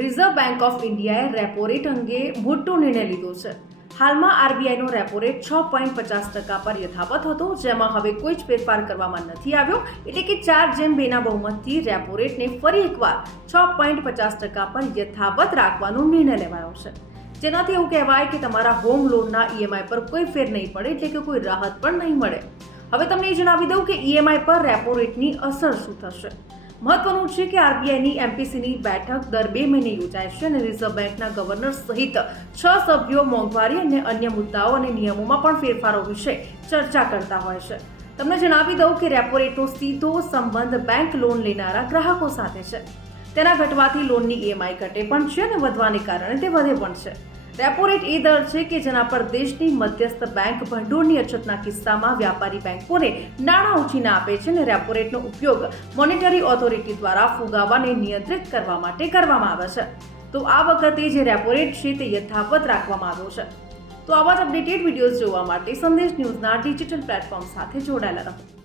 Reserve bank of ઇન્ડિયાએ repo rate અંગે મોટો નિર્ણય લીધો છે. હાલમાં આરબીઆઈનો રેપો રેટ 6.50% પર યથાવત હતો, જેમાં હવે કોઈ જ ફેરફાર કરવામાં નથી આવ્યો. એટલે કે 4/2ના બહુમતથી રેપો રેટને ફરી એકવાર 6.50% પર યથાવત રાખવાનો નિર્ણય લેવાયો છે. જેનાથી એવું કહેવાય કે તમારા હોમ લોનના ઈએમઆઈ પર કોઈ ફેર નહીં પડે, એટલે કે કોઈ રાહત પણ નહીં મળે. હવે તમને એ જણાવી દઉં કે ઈએમઆઈ પર રેપો રેટની અસર શું થશે. મહત્વનું છે કે આરબીઆઈની એમપીસીની બેઠક દર 2 મહિને યોજાય છે અને રિઝર્વ બેંકના ગવર્નર સહિત 6 સભ્યો મોંઘવારી અને અન્ય મુદ્દાઓ અને નિયમોમાં પણ ફેરફારો વિશે ચર્ચા કરતા હોય છે. તમને જણાવી દઉં કે રેપો રેટનો સીધો સંબંધ બેંક લોન લેનારા ગ્રાહકો સાથે છે. તેના ઘટવાથી લોનની ઈએમઆઈ ઘટે પણ છે અને વધવાને કારણે તે વધે પણ છે. રેપો રેટ એ દર છે કે જેના પર દેશની મધ્યસ્થ બેંક ભંડોળની અછતના કિસ્સામાં વ્યાપારી બેંકોને નાણાં ઉછીના આપે છે અને રેપો રેટનો ઉપયોગ મોનેટરી ઓથોરિટી દ્વારા ફુગાવાને નિયંત્રિત કરવા માટે કરવામાં આવે છે. તો આ વખતે જે રેપો રેટ છે તે યથાવત રાખવામાં આવ્યો છે. તો આવા જ અપડેટેડ વિડીયોઝ જોવા માટે સંદેશ ન્યૂઝના ડિજિટલ પ્લેટફોર્મ સાથે જોડાયેલા રહો.